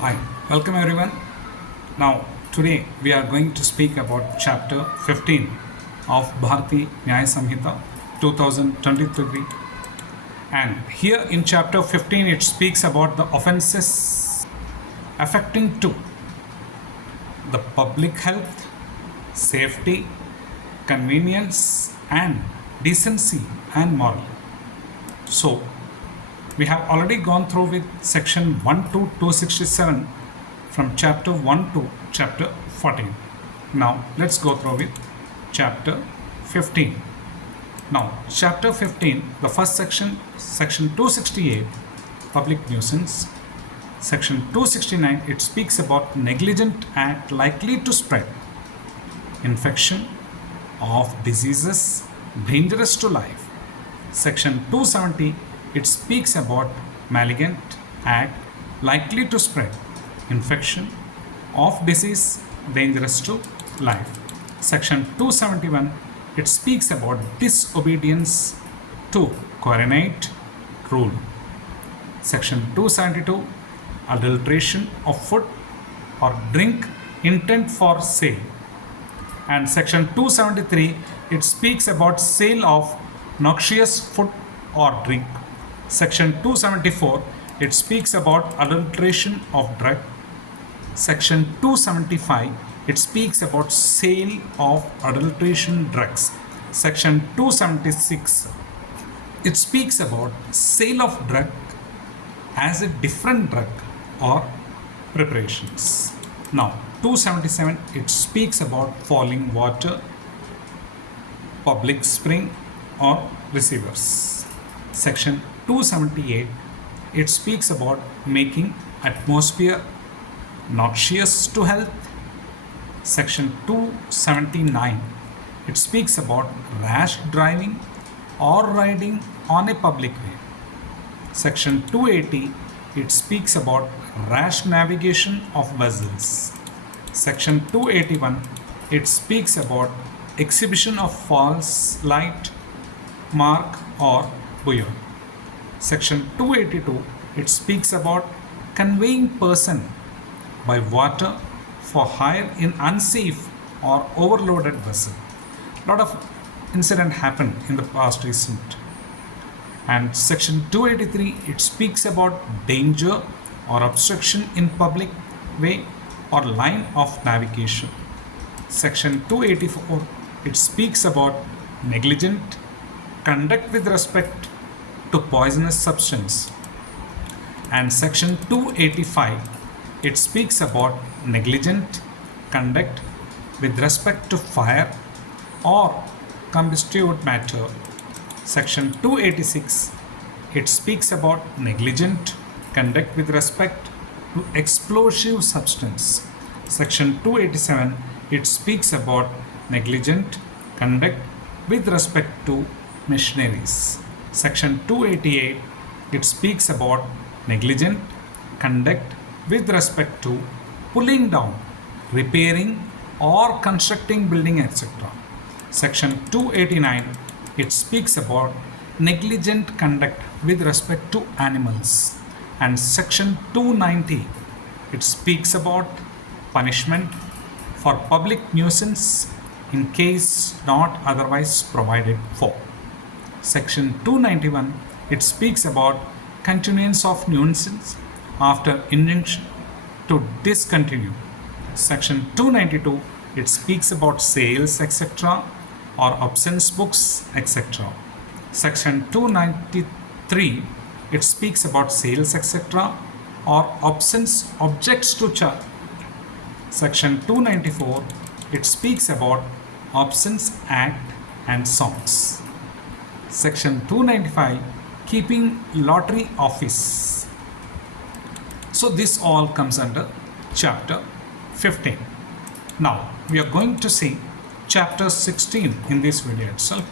Hi, welcome everyone. Now, today we are going to speak about chapter 15 of Bharatiya Nyaya Sanhita 2023. And here in chapter 15, it speaks about the offenses affecting two the public health, safety, convenience, and decency and moral. So, we have already gone through with section 1 to 267 from chapter 1 to chapter 14. Now let's go through with chapter 15. Now chapter 15, the first section 268, public nuisance. Section 269, it speaks about negligent act likely to spread infection of diseases dangerous to life. Section 270, it speaks about malignant act likely to spread infection of disease dangerous to life. Section 271, it speaks about disobedience to coronate rule. Section 272, adulteration of food or drink intent for sale. And section 273, it speaks about sale of noxious food or drink. Section 274, it speaks about adulteration of drug. Section 275, it speaks about sale of adulteration drugs. Section 276, it speaks about sale of drug as a different drug or preparations. Now 277, it speaks about falling water, public spring or receivers. Section 278, it speaks about making atmosphere noxious to health. Section 279, it speaks about rash driving or riding on a public way. Section 280, it speaks about rash navigation of vessels. Section 281, it speaks about exhibition of false light, mark or buoy. Section 282, it speaks about conveying person by water for hire in unsafe or overloaded vessel. A lot of incident happened in the past recent. And section 283, it speaks about danger or obstruction in public way or line of navigation. Section 284, it speaks about negligent conduct with respect to poisonous substance. And section 285, it speaks about negligent conduct with respect to fire or combustible matter. Section 286, it speaks about negligent conduct with respect to explosive substance. Section 287, it speaks about negligent conduct with respect to machineries. Section 288, it speaks about negligent conduct with respect to pulling down, repairing or constructing building, etc. Section 289, it speaks about negligent conduct with respect to animals. And section 290, it speaks about punishment for public nuisance in case not otherwise provided for. Section 291, it speaks about continuance of nuisance after injunction to discontinue. Section 292, it speaks about sales, etc. or absence books, etc. Section 293, it speaks about sales, etc. or absence objects to charge. Section 294, it speaks about absence act and songs. Section 295, keeping lottery office. So this all comes under chapter 15. Now we are going to see chapter 16 in this video itself.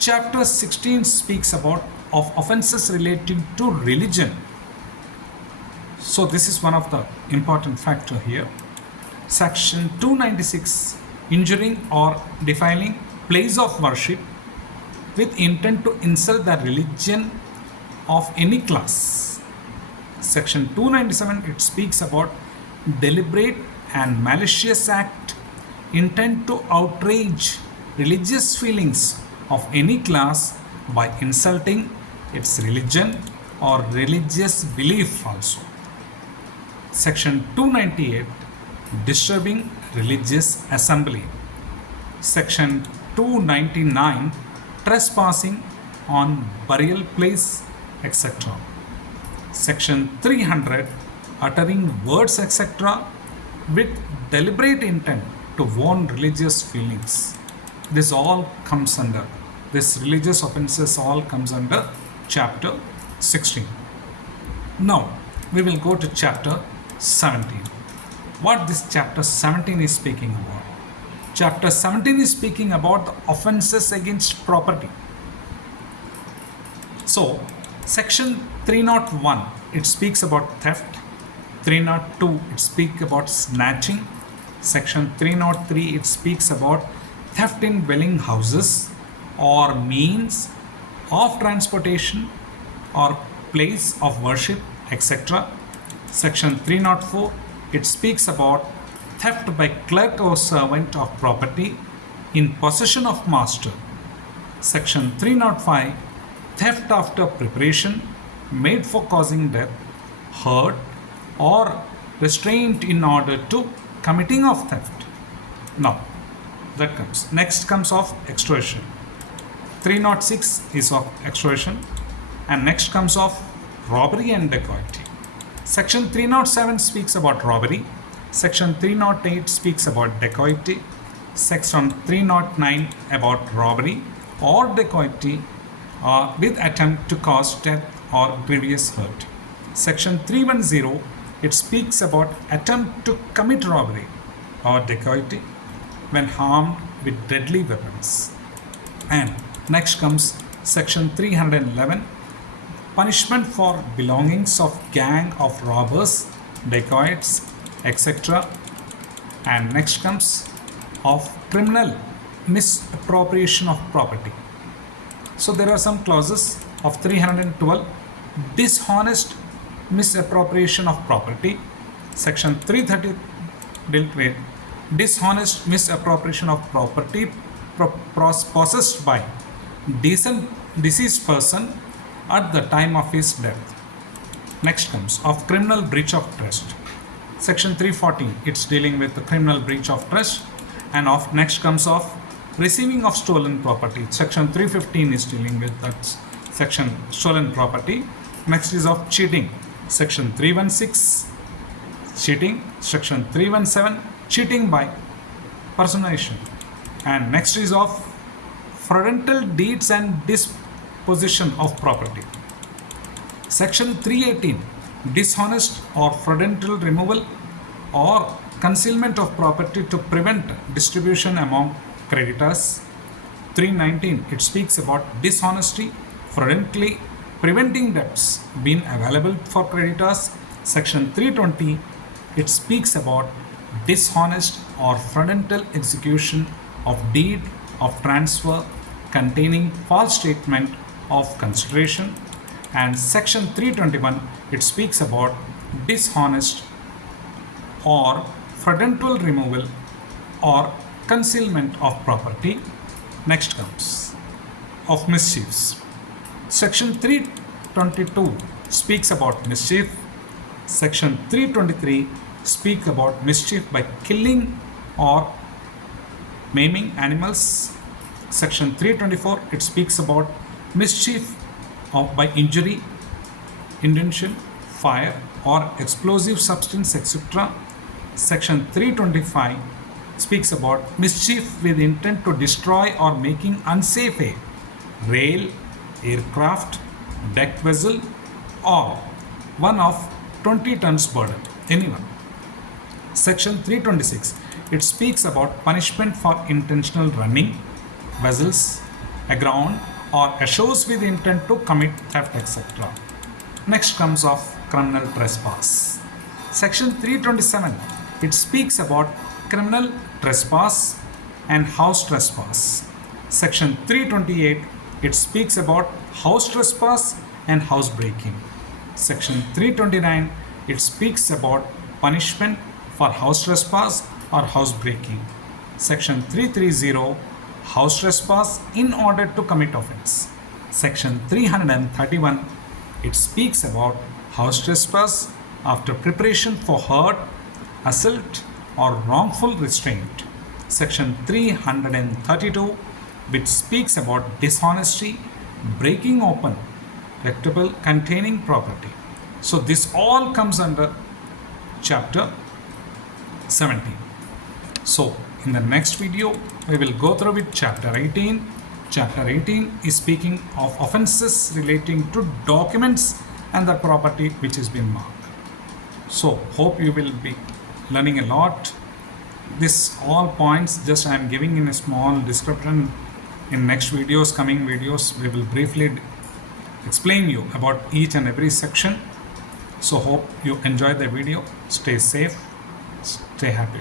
Chapter 16 speaks about of offenses relating to religion. So this is one of the important factor here. Section 296, injuring or defiling place of worship with intent to insult the religion of any class. Section 297, it speaks about deliberate and malicious act intent to outrage religious feelings of any class by insulting its religion or religious belief also. Section 298, disturbing religious assembly. Section 299, trespassing on burial place, etc. Section 300, uttering words, etc., with deliberate intent to warn religious feelings. This all comes under, this religious offenses all comes under chapter 16. Now we will go to chapter 17. What this chapter 17 is speaking about? Chapter 17 is speaking about the offenses against property. So, section 301, it speaks about theft. 302, it speaks about snatching. Section 303, it speaks about theft in dwelling houses or means of transportation or place of worship, etc. Section 304, it speaks about theft by clerk or servant of property in possession of master. Section 305, theft after preparation made for causing death, hurt, or restraint in order to committing of theft. Now, that comes. Next comes of extortion. 306 is of extortion, and next comes of robbery and dacoity. Section 307 speaks about robbery. Section 308 speaks about dacoity. Section 309 about robbery or dacoity with attempt to cause death or grievous hurt. Section 310, it speaks about attempt to commit robbery or dacoity when armed with deadly weapons. And next comes section 311, punishment for belongings of gang of robbers, dacoits, etc. And next comes of criminal misappropriation of property. So there are some clauses of 312, dishonest misappropriation of property. Section 330 dealt with dishonest misappropriation of property possessed by deceased person at the time of his death. Next comes of criminal breach of trust. Section 340, it's dealing with the criminal breach of trust. And of next comes of receiving of stolen property. Section 315 is dealing with that section, stolen property. Next is of cheating. Section 316, cheating. Section 317, cheating by personation. And next is of fraudulent deeds and disposition of property. Section 318, dishonest or fraudulent removal or concealment of property to prevent distribution among creditors. 319, it speaks about dishonesty, fraudulently preventing debts being available for creditors. Section 320, it speaks about dishonest or fraudulent execution of deed of transfer containing false statement of consideration. And section 321, it speaks about dishonest or fraudulent removal or concealment of property. Next comes of mischiefs. Section 322 speaks about mischief. Section 323 speaks about mischief by killing or maiming animals. Section 324, it speaks about mischief by injury, intention, fire or explosive substance, etc. Section 325 speaks about mischief with intent to destroy or making unsafe a rail, aircraft, deck vessel or one of 20 tons burden, anyone. Section 326, it speaks about punishment for intentional running vessels aground or ashores with intent to commit theft, etc. Next comes of criminal trespass. Section 327, it speaks about criminal trespass and house trespass. Section 328, it speaks about house trespass and house breaking. Section 329, it speaks about punishment for house trespass or housebreaking. Section 330, house trespass in order to commit offense. Section 331, it speaks about house trespass after preparation for hurt, assault, or wrongful restraint. Section 332, which speaks about dishonesty, breaking open rectable containing property. So this all comes under chapter 17. So in the next video we will go through with chapter 18. Chapter 18 is speaking of offenses relating to documents and the property which has been marked. So hope you will be learning a lot. This all points just I am giving in a small description. In next videos, coming videos, we will briefly explain you about each and every section. So hope you enjoy the video. Stay safe, stay happy.